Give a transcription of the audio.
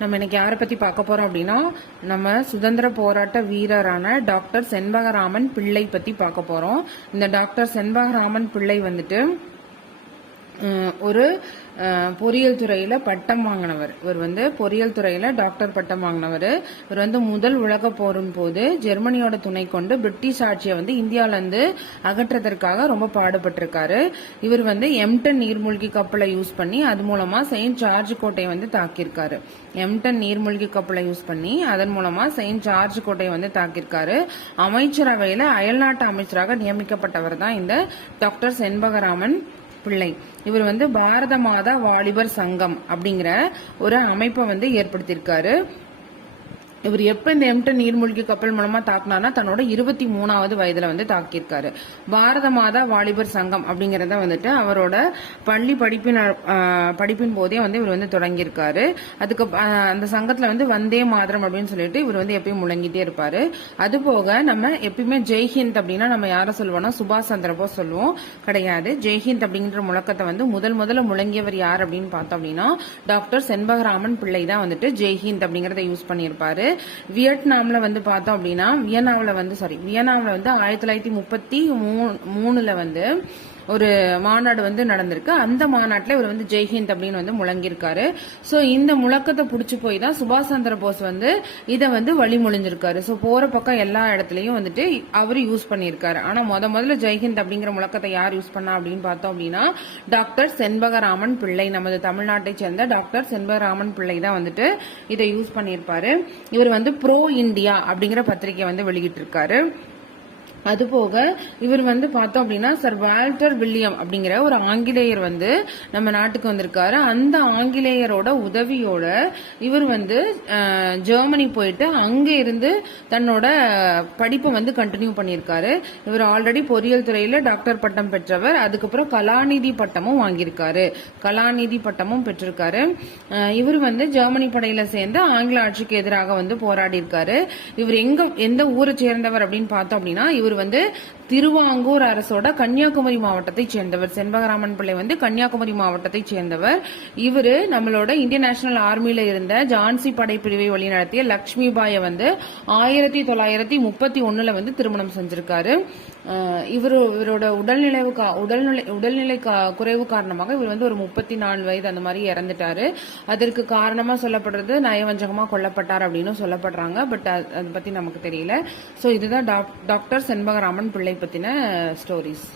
நம்ம இன்னைக்கு யாரை பத்தி பார்க்க போறோம் அப்படின்னா நம்ம சுதந்திர போராட்ட வீரரான டாக்டர் செண்பகராமன் பிள்ளை பத்தி பார்க்க போறோம். இந்த டாக்டர் செண்பகராமன் பிள்ளை வந்துட்டு ஒரு பொறியியல் துறையில பட்டம் வாங்கினவர். இவர் வந்து பொறியியல் துறையில டாக்டர் பட்டம் வாங்கினவர். இவர் வந்து முதல் உலக போரின் போது ஜெர்மனியோட துணை கொண்டு பிரிட்டிஷ் ஆட்சியை வந்து இந்தியாவில இருந்து அகற்றதற்காக ரொம்ப பாடுபட்டிருக்காரு. இவர் வந்து எம்டன் நீர்மூழ்கி கப்பலை யூஸ் பண்ணி அது மூலமா செயின்ட் ஜார்ஜ் கோட்டையை வந்து தாக்கியிருக்காரு. எம்டன் நீர்மூழ்கி கப்பலை யூஸ் பண்ணி அதன் மூலமா செயின்ட் ஜார்ஜ் கோட்டையை வந்து தாக்கியிருக்காரு. அமைச்சரவையில அயல்நாட்டு அமைச்சராக நியமிக்கப்பட்டவர் தான் இந்த டாக்டர் செண்பகராமன் பிள்ளை. இவர் வந்து பாரத மாதா வாலிபர் சங்கம் அப்படிங்கிற ஒரு அமைப்பை வந்து ஏற்படுத்தியிருக்காரு. இவர் எப்ப இந்த எம்டன் நீர்மூழ்கி கப்பல் மூலமா தாக்குனார்னா தன்னோட 23வது வயதுல வந்து தாக்கியிருக்காரு. பாரத மாதா வாலிபர் சங்கம் அப்படிங்கறத வந்துட்டு அவரோட பள்ளி படிப்பின் போதே வந்து இவர் வந்து தொடங்கியிருக்காரு. அதுக்கு அந்த சங்கத்துல வந்து வந்தே மாதரம் அப்படின்னு சொல்லிட்டு இவர் வந்து எப்பயும் முழங்கிட்டே இருப்பாரு. அது போக நம்ம எப்பயுமே ஜெய்ஹிந்த் அப்படின்னா நம்ம யார சொல்லுவோம்னா சுபாஷ் சந்திர போஸ் சொல்லுவோம். கிடையாது. ஜெய்ஹிந்த் அப்படிங்கிற முழக்கத்தை வந்து முதல்ல முழங்கியவர் யார் அப்படின்னு பார்த்தோம் அப்படின்னா டாக்டர் செண்பகராமன் பிள்ளை தான் வந்துட்டு ஜெய்ஹிந்த் அப்படிங்கறத யூஸ் பண்ணியிருப்பாரு. வியட்நாம்ல வந்து பார்த்தோம் அப்படின்னா வியனாவில வந்து 1933 வந்து ஒரு மாநாடு வந்து நடந்திருக்கு. அந்த மாநாட்டில் இவர் வந்து ஜெய்ஹிந்த் அப்படின்னு வந்து முழங்கியிருக்காரு. ஸோ இந்த முழக்கத்தை பிடிச்சி போய் தான் சுபாஷ் சந்திர போஸ் வந்து இதை வந்து வழிமொழிஞ்சிருக்காரு. ஸோ போற பக்கம் எல்லா இடத்துலையும் வந்துட்டு அவர் யூஸ் பண்ணியிருக்காரு. ஆனால் முதல்ல ஜெய்ஹிந்த் அப்படிங்கிற முழக்கத்தை யார் யூஸ் பண்ணா அப்படின்னு பார்த்தோம் அப்படின்னா டாக்டர் செண்பகராமன் பிள்ளை, நமது தமிழ்நாட்டை சேர்ந்த டாக்டர் செண்பகராமன் பிள்ளை தான் வந்துட்டு இதை யூஸ் பண்ணியிருப்பாரு. இவர் வந்து ப்ரோ இந்தியா அப்படிங்கிற பத்திரிகை வந்து வெளியிட்டிருக்காரு. அதுபோக இவர் வந்து பார்த்தோம் அப்படின்னா சர் வால்டர் வில்லியம் அப்படிங்கிற ஒரு ஆங்கிலேயர் வந்து நம்ம நாட்டுக்கு வந்திருக்காரு. அந்த ஆங்கிலேயரோட உதவியோட இவர் வந்து ஜெர்மனி போயிட்டு அங்க இருந்து தன்னோட படிப்பை வந்து கண்டினியூ பண்ணியிருக்காரு. இவர் ஆல்ரெடி பொறியியல் துறையில டாக்டர் பட்டம் பெற்றவர். அதுக்கப்புறம் கலாநிதி பட்டமும் வாங்கியிருக்காரு. கலாநிதி பட்டமும் பெற்றிருக்காரு. இவர் வந்து ஜெர்மனி படையில சேர்ந்து ஆங்கில ஆட்சிக்கு எதிராக வந்து போராடி இருக்காரு. இவர் எந்த ஊரை சேர்ந்தவர் அப்படின்னு பார்த்தோம் அப்படின்னா இவர் வந்து திருவாங்கூர் அரசோட கன்னியாகுமரி மாவட்டத்தை சேர்ந்தவர். செண்பகராமன் பிள்ளை வந்து கன்னியாகுமரி மாவட்டத்தை சேர்ந்தவர். இவரு நம்மளோட இந்தியன் நேஷனல் ஆர்மியில இருந்த ஜான்சி படைப்பிரிவை வழிநடத்திய லட்சுமி பாயை வந்து 1931 வந்து திருமணம் செஞ்சிருக்காரு. இவரோட உடல்நிலை குறைவு காரணமாக இவர் வந்து ஒரு 34 வயது அந்த மாதிரி இறந்துட்டாரு. அதற்கு காரணமா சொல்லப்படுறது நயவஞ்சகமா கொல்லப்பட்டார் அப்படின்னு சொல்லப்படுறாங்க. பட் அதை பத்தி நமக்கு தெரியல. சோ இதுதான் டாக்டர் செண்பகராமன் பிள்ளை பத்தின ஸ்டோரிஸ்.